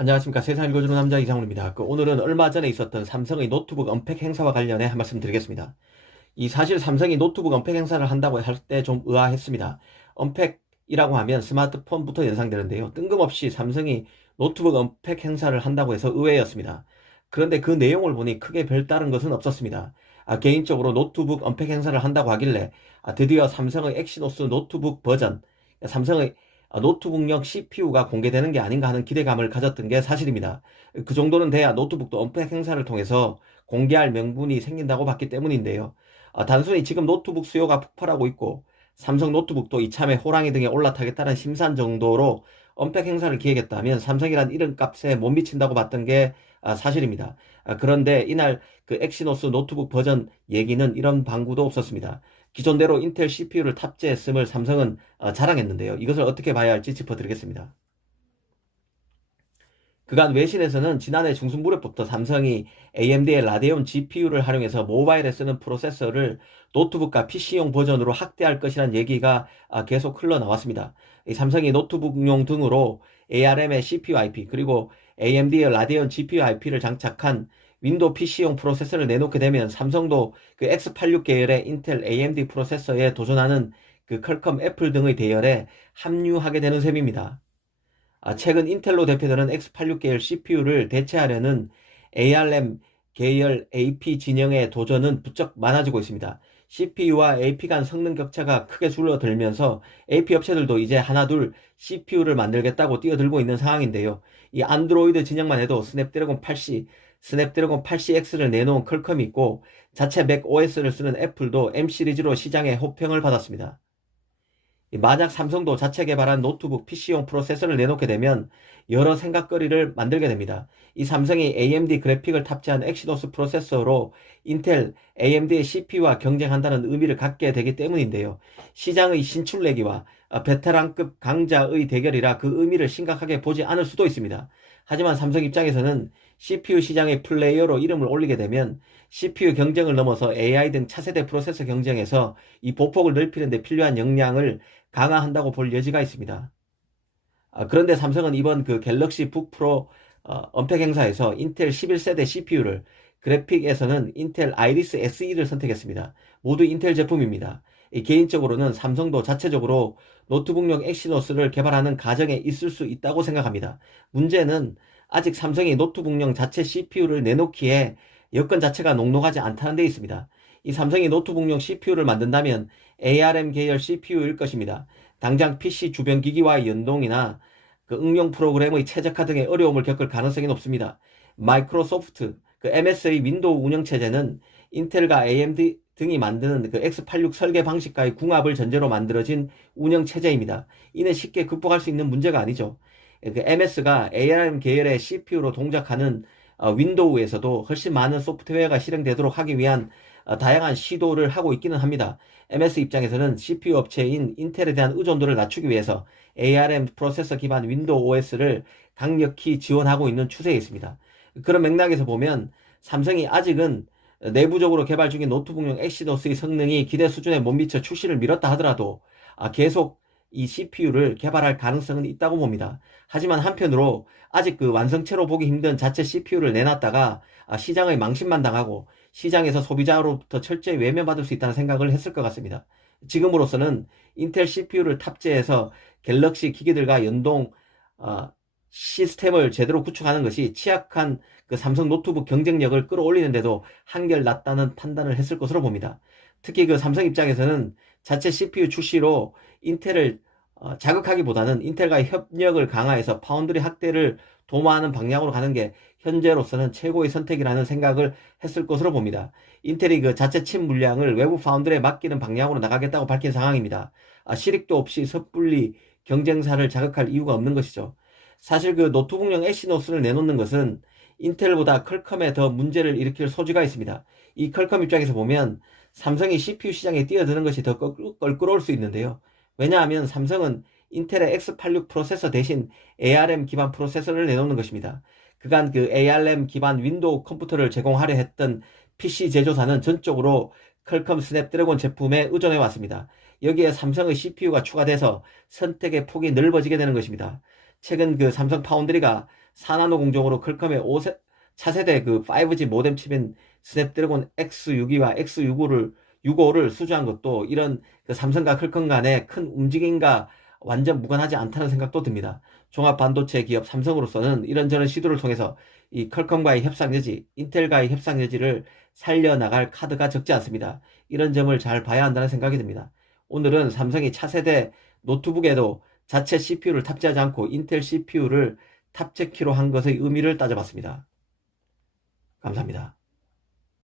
안녕하십니까. 세상을 읽어주는 남자 이상훈입니다. 오늘은 얼마 전에 있었던 삼성의 노트북 언팩 행사와 관련해 한 말씀 드리겠습니다. 사실 삼성이 노트북 언팩 행사를 한다고 할 때 좀 의아했습니다. 언팩이라고 하면 스마트폰부터 연상되는데요. 뜬금없이 삼성이 노트북 언팩 행사를 한다고 해서 의외였습니다. 그런데 그 내용을 보니 크게 별다른 것은 없었습니다. 개인적으로 노트북 언팩 행사를 한다고 하길래 드디어 삼성의 엑시노스 노트북 버전, 삼성의 노트북용 CPU가 공개되는 게 아닌가 하는 기대감을 가졌던 게 사실입니다. 그 정도는 돼야 노트북도 언팩 행사를 통해서 공개할 명분이 생긴다고 봤기 때문인데요. 단순히 지금 노트북 수요가 폭발하고 있고 삼성 노트북도 이참에 호랑이 등에 올라타겠다는 심산 정도로 언팩 행사를 기획했다면 삼성이란 이름값에 못 미친다고 봤던 게 사실입니다. 그런데 이날 그 엑시노스 노트북 버전 얘기는 이런 방구도 없었습니다. 기존대로 인텔 CPU를 탑재했음을 삼성은 자랑했는데요. 이것을 어떻게 봐야 할지 짚어드리겠습니다. 그간 외신에서는 지난해 중순 무렵부터 삼성이 AMD의 라데온 GPU를 활용해서 모바일에 쓰는 프로세서를 노트북과 PC용 버전으로 확대할 것이라는 얘기가 계속 흘러나왔습니다. 이 삼성이 노트북용 등으로 ARM의 CPU IP 그리고 AMD의 라데온 GPU IP를 장착한 윈도우 PC용 프로세서를 내놓게 되면 삼성도 그 X86 계열의 인텔 AMD 프로세서에 도전하는 그 퀄컴 애플 등의 대열에 합류하게 되는 셈입니다. 최근 인텔로 대표되는 X86 계열 CPU를 대체하려는 ARM 계열 AP 진영의 도전은 부쩍 많아지고 있습니다. CPU와 AP 간 성능 격차가 크게 줄어들면서 AP 업체들도 이제 하나둘 CPU를 만들겠다고 뛰어들고 있는 상황인데요. 이 안드로이드 진영만 해도 스냅드래곤 8C, 스냅드래곤 8CX를 내놓은 퀄컴이 있고 자체 맥 OS를 쓰는 애플도 M 시리즈로 시장에 호평을 받았습니다. 만약 삼성도 자체 개발한 노트북 PC용 프로세서를 내놓게 되면 여러 생각거리를 만들게 됩니다. 이 삼성이 AMD 그래픽을 탑재한 엑시노스 프로세서로 인텔, AMD의 CPU와 경쟁한다는 의미를 갖게 되기 때문인데요. 시장의 신출내기와 베테랑급 강자의 대결이라 그 의미를 심각하게 보지 않을 수도 있습니다. 하지만 삼성 입장에서는 CPU 시장의 플레이어로 이름을 올리게 되면 CPU 경쟁을 넘어서 AI 등 차세대 프로세서 경쟁에서 이 보폭을 넓히는 데 필요한 역량을 강화한다고 볼 여지가 있습니다. 그런데 삼성은 이번 그 갤럭시 북 프로 언팩 행사에서 인텔 11세대 CPU를 그래픽에서는 인텔 아이리스 SE를 선택했습니다. 모두 인텔 제품입니다. 개인적으로는 삼성도 자체적으로 노트북용 엑시노스를 개발하는 과정에 있을 수 있다고 생각합니다. 문제는 아직 삼성이 노트북용 자체 CPU를 내놓기에 여건 자체가 녹록하지 않다는 데 있습니다. 이 삼성이 노트북용 CPU를 만든다면 ARM 계열 CPU일 것입니다. 당장 PC 주변 기기와의 연동이나 그 응용 프로그램의 최적화 등의 어려움을 겪을 가능성이 높습니다. 마이크로소프트, 그 MS의 윈도우 운영체제는 인텔과 AMD 등이 만드는 그 X86 설계 방식과의 궁합을 전제로 만들어진 운영체제입니다. 이는 쉽게 극복할 수 있는 문제가 아니죠. 그 MS가 ARM 계열의 CPU로 동작하는 윈도우에서도 훨씬 많은 소프트웨어가 실행되도록 하기 위한 다양한 시도를 하고 있기는 합니다. MS 입장에서는 CPU 업체인 인텔에 대한 의존도를 낮추기 위해서 ARM 프로세서 기반 윈도우 OS를 강력히 지원하고 있는 추세에 있습니다. 그런 맥락에서 보면 삼성이 아직은 내부적으로 개발 중인 노트북용 엑시노스의 성능이 기대 수준에 못 미쳐 출시를 미뤘다 하더라도 계속 이 CPU를 개발할 가능성은 있다고 봅니다. 하지만 한편으로 아직 그 완성체로 보기 힘든 자체 CPU를 내놨다가 시장의 망신만 당하고 시장에서 소비자로부터 철저히 외면받을 수 있다는 생각을 했을 것 같습니다. 지금으로서는 인텔 CPU를 탑재해서 갤럭시 기기들과 연동 시스템을 제대로 구축하는 것이 취약한 그 삼성 노트북 경쟁력을 끌어올리는데도 한결 낫다는 판단을 했을 것으로 봅니다. 특히 그 삼성 입장에서는 자체 CPU 출시로 인텔을 자극하기보다는 인텔과의 협력을 강화해서 파운드리 확대를 도모하는 방향으로 가는 게 현재로서는 최고의 선택이라는 생각을 했을 것으로 봅니다. 인텔이 그 자체 칩 물량을 외부 파운드리에 맡기는 방향으로 나가겠다고 밝힌 상황입니다. 실익도 없이 섣불리 경쟁사를 자극할 이유가 없는 것이죠. 사실 그 노트북용 엑시노스를 내놓는 것은 인텔보다 퀄컴에 더 문제를 일으킬 소지가 있습니다. 이 퀄컴 입장에서 보면 삼성이 CPU 시장에 뛰어드는 것이 더 껄끄러울 수 있는데요. 왜냐하면 삼성은 인텔의 X86 프로세서 대신 ARM 기반 프로세서를 내놓는 것입니다. 그간 그 ARM 기반 윈도우 컴퓨터를 제공하려 했던 PC 제조사는 전적으로 퀄컴 스냅드래곤 제품에 의존해 왔습니다. 여기에 삼성의 CPU가 추가돼서 선택의 폭이 넓어지게 되는 것입니다. 최근 그 삼성 파운드리가 4나노 공정으로 퀄컴의 차세대 그 5G 모뎀 칩인 스냅드래곤 X62와 X65를 수주한 것도 이런 그 삼성과 퀄컴 간의 큰 움직임과 완전 무관하지 않다는 생각도 듭니다. 종합 반도체 기업 삼성으로서는 이런저런 시도를 통해서 이 퀄컴과의 협상 여지, 인텔과의 협상 여지를 살려나갈 카드가 적지 않습니다. 이런 점을 잘 봐야 한다는 생각이 듭니다. 오늘은 삼성이 차세대 노트북에도 자체 CPU를 탑재하지 않고 인텔 CPU를 탑재키로 한 것의 의미를 따져봤습니다. 감사합니다.